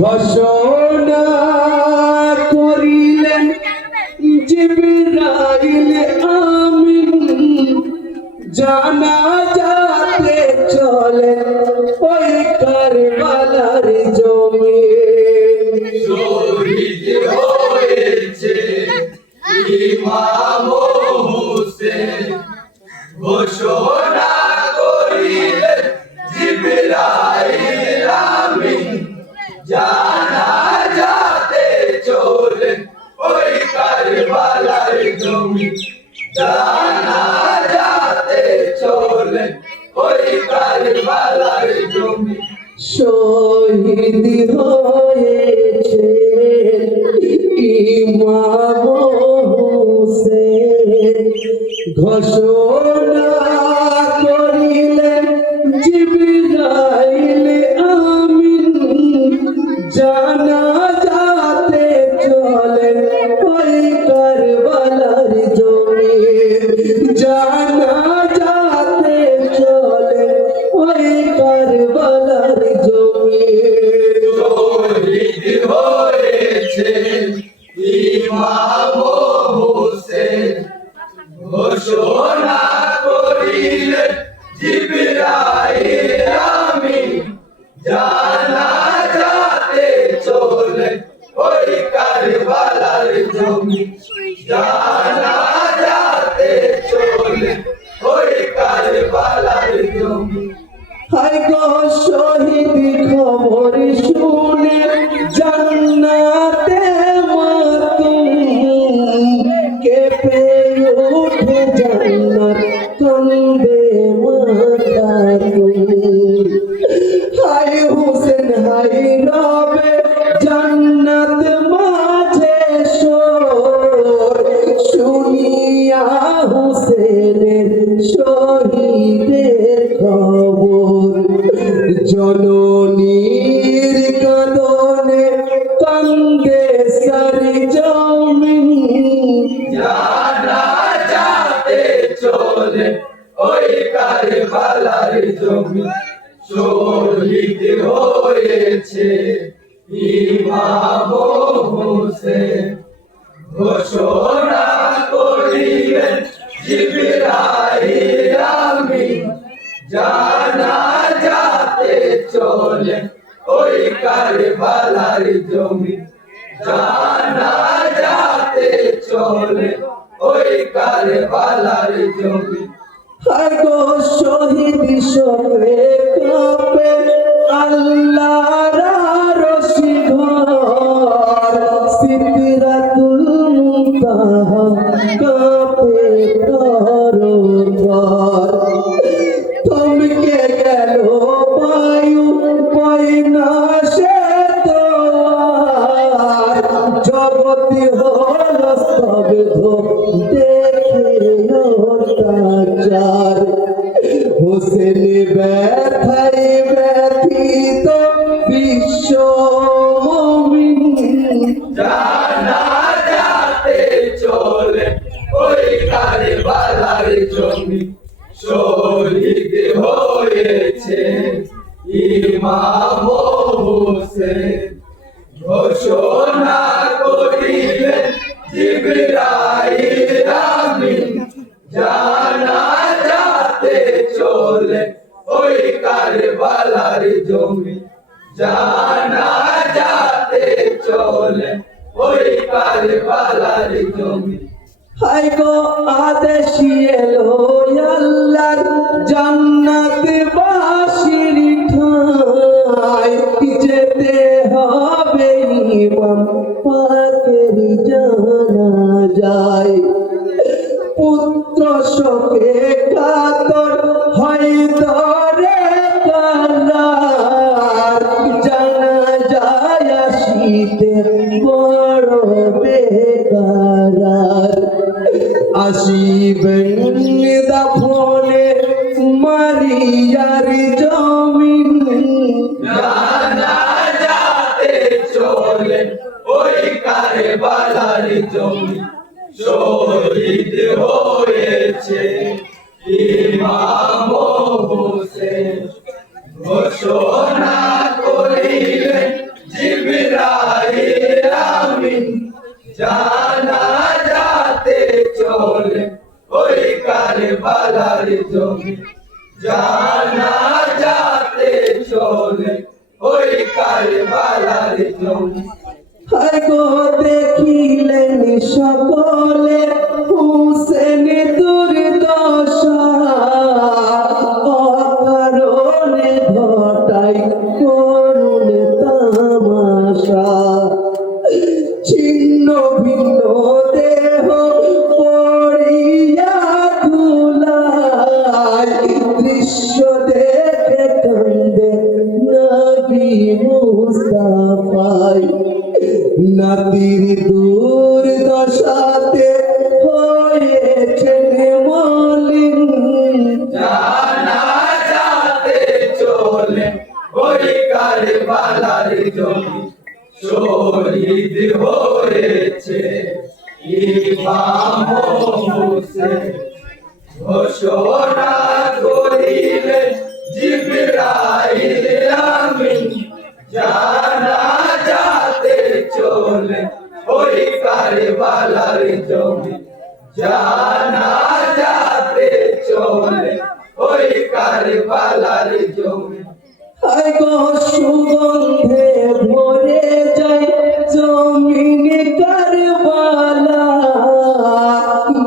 ঘোষণা করিলেন জিবরাইল আমিন, জানাজাতে চলে ওই কারবালার জমি। শহীদ হয়েছে ইমাম হোসেন, ঘোষণা করিলেন জিবরাইল আমিন, জানাজাতে চলেন ওই কারবালার জমি। জানাজাতে চলেন ওই কারবালার জমি। শহীদ হয়েছে ইমাম হোসেন, ঘোষণা করিলেন জিবরাইল আমিন, জানাজাতে চলেন ওই কারবালার জমি। জানাজাতে চলেন ওই কারবালার জমি। শহীদ হয়েছে ইমাম হোসেন, ঘোষণা করিলেন জিবরাইল আমিন, জানাজাতে চলেন ওই কারবালার জমি। জানাজাতে চলেন ওই কারবালার জমি। হায় গো শহীদ খবর শুনে জান্নাতে মাতুম, কেঁপে ওঠে জান্নাত কান্দে মাতাতুম। হায় হোসেন হায় রবে জান্নাত মাঝে শোর, শুনিয়া হোসেনের শহীদের খবর। জননীর কাঁদনে কান্দে সারি জমিন, জানাজাতে চলেন ওই কারবালার জমি। শহীদ হয়েছে ইমাম হোসেন, ঘোষণা করিলেন জিবরাইল আমিন, জানাজাতে চলেন ওই কারবালার জমি। জানাজাতে চলেন ওই কারবালার জমি। হায় গো শহীদ শোকে কাঁপে আল্লাহর আরশি ঘর, সিদরাতুল মুনতাহা কাঁপে তরতর। থমকে গেল বায়ু পায়না সে তোমার, জগৎ হল স্তব্ধ দেখে অত্যাচার। হোসেন ব্যথায় ব্যথিত বিশ্ব মুমিন, জানাজাতে চলেন ওই কারবালার জমি। শহীদ হয়েছে ইমাম হোসেন, ঘোষণা করিলেন জিবরাইল আমিন, জানাজাতে চলেন ওই কারবালার জমি। জানাজাতে চলেন ওই কারবালার জমি। হায় গো আদেশ এলো আল্লাহর জান্নাত বাসির ঠাঁই, যেতে হবে ইমাম পাকের জানাজায়। পুত্র শোকে কাতর হয় দরে কারার, জানাজায় আসিতে বড় বেকারার। আসিবেন দাফনে মারিয়ার জমিন, জানাজাতে চলেন ওই কারবালার জমি। শহীদ হয়েছে ইমাম হোসেন, ঘোষণা করিলেন জিবরাইল আমিন, জানাজাতে চলে ওই কারবালার জমি, জানাজাতে চলে ওই কারবালার জমি। হায় গো দেখিলেন সকলে হুসেন দুর্দশা, অকারণে ঘটাই করুণ তামাশা। ছিন্ন ভিন্ন দেহ পড়িয়া ধুলায়, দৃশ্য দেখে কান্দে নবী মুস্তাফায়। নাতির দুর্দশাতে হয়েছেন মলিন, জানাজাতে চলে ওই কারবালার জমি, শহীদ হয়েছে ইমাম হোসেন। ঘোষণা করিলেন জিবরাইল আমিন, জানাজাতে চলে ওই কারবালার জমি, জানাজাতে চলে ওই কারবালার জমি। হায় গো সুগন্ধে ভরে যায় জমিন কারবালা,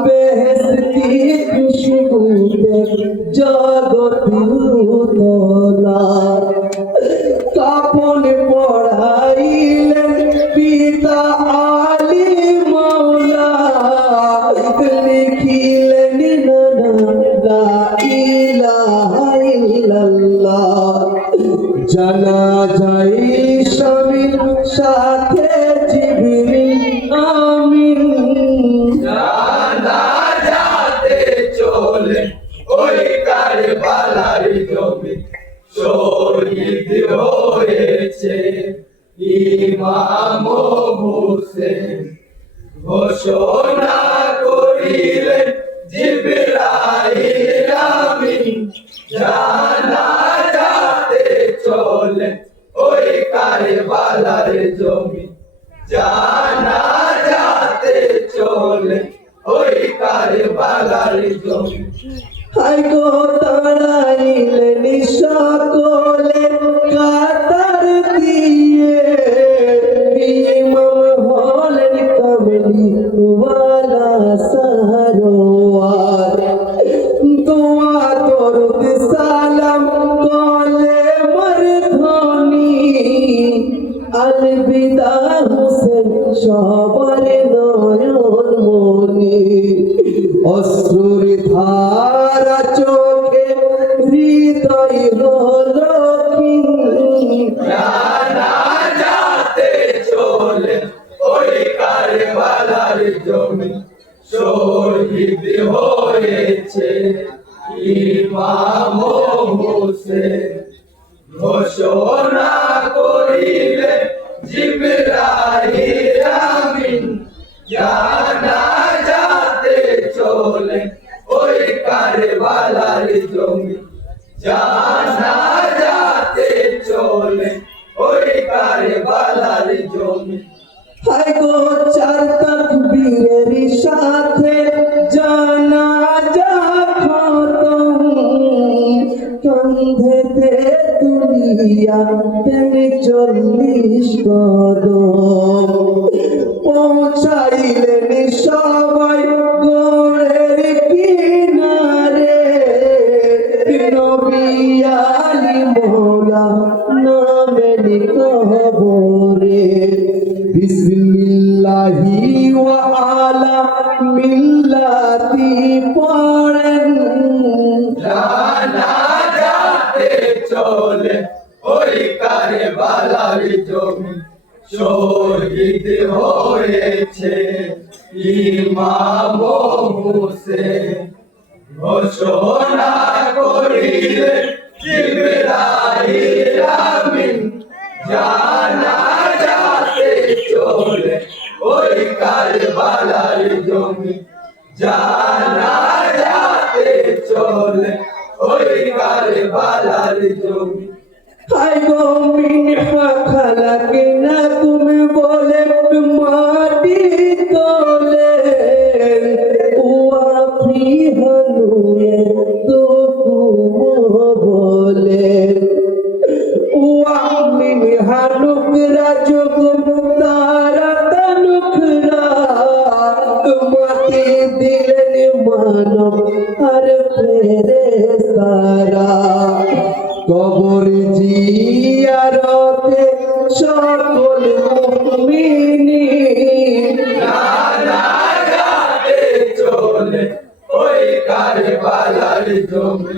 বেহেশতি খুশবুতে জগৎ উতলা। কাফন পড়াইলেন পিতা আলী মৌলা, লিখিলেন লা ইলাহা ইল্লাল্লাহ। জানাজাই শামিল সাথে জিবরিল আমিন, জানাজাতে চলে ওই কারবালার জমি, শহীদ হয়েছে ইমাম হোসেন। ঘোষণা করিলেন জিবরাইল আমিন, জানাজাতে চলে ওই কারবালার জমি, জানাজাতে চলে ওই কারবালার জমি। হায় গো তাড়াইলেন সকলে কাতার দিয়ে, ইমাম হলেন কামলি ওয়ালা সারোয়ার। দোয়া দরুদ সালাম কলে মরধনি, আলবিদা হোসেন সবার নয়ন মনি। অশ্রুর ধারা চোখে হৃদয় হলো ক্ষীণ, জানাজাতে চলে ওই কারবালার জমি, শহীদ হয়েছে ইমাম হোসেন। ঘোষণা করিলেন জিবরাইল আমিন, জানাজাতে চলে ওই কারবালার জমি, জানাজাতে চলে ওই কারবালার জমি। হায় গো চার তাকবীরের সাথে জানাজা খতম, কাঁধেতে তুলিয়া দেন 40 কদম। পৌঁছাইলেন সবাই গোরের কিনারে, নবী আলী মৌলা নামের কবরে। বিসমিল্লাহি ওয়া আলা মিল্লাতি পড়েন, জানাজাতে চলে ওই কারবালার জমি, শহীদ হয়েছে ইমাম হোসেন। ঘোষণা করিলেন জিবরাইল আমিন, জানাজাতে চলে ওই কারবালার জমি, জানাজাতে চলে ওই কারবালার জমি। হায় গো মিনহা খালাকনাকুম বলে মাটি তোলে ওয়া ফিহা নুয়িদুকুম বলে ওয়া মিনহা নুখরাজুকুম তারাতান নুখরা মাটি দিলেন মানব আর ফেরেশতারা কবর জিয়ারতে সকল মুমিনিন রাতে চলে ওই কারবালার জমি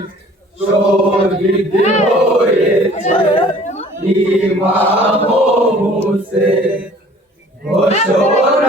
শহীদ হয়েছে ইমাম হোসেন ঘোষণা